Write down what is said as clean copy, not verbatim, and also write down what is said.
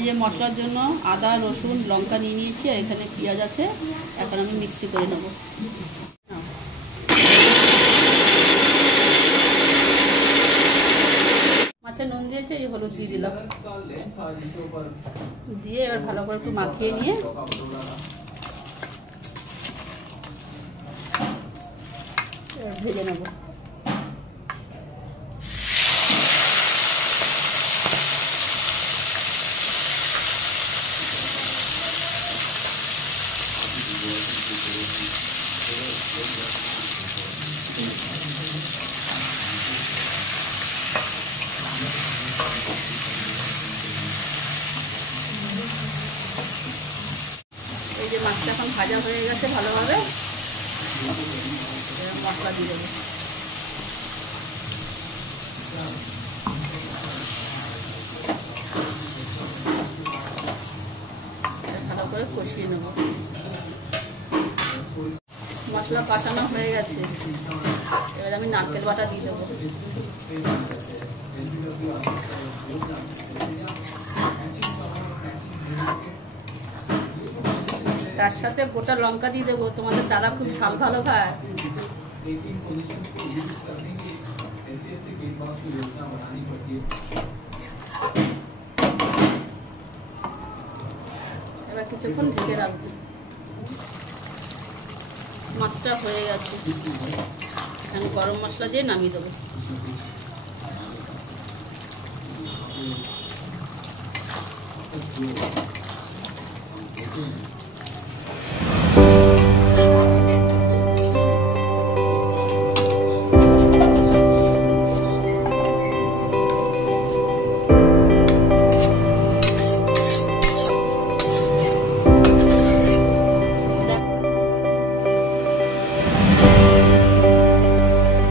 এই যে মশলার জন্য আদা রসুন লঙ্কা নিয়ে নিয়েছি, আর এখানে পেঁয়াজ আছে। এখন আমি মিক্সি করে নেব। মাছে নুন দিয়েছে, এই হলুদ দিয়ে দিলাম, দিয়ে এবার ভালো করে একটু মাখিয়ে নিয়ে ভেজে নেব। এই যে মাছটা এখন ভাজা হয়ে গেছে ভালোভাবে, মশলা দিয়ে দেবো। ভালো করে কষিয়ে নেব। মশলা কষানো হয়ে গেছে, এবার আমি নারকেল বাটা দিয়ে দেবো। তার সাথে গোটা লঙ্কা দিয়ে দেবো। তোমাদের দাদা খুব ঝাল ভালো খায়। এবার কিছুক্ষণ ঢেকে রাখবো। মাছটা হয়ে গেছে, আমি গরম মশলা দিয়ে নামিয়ে দেবো।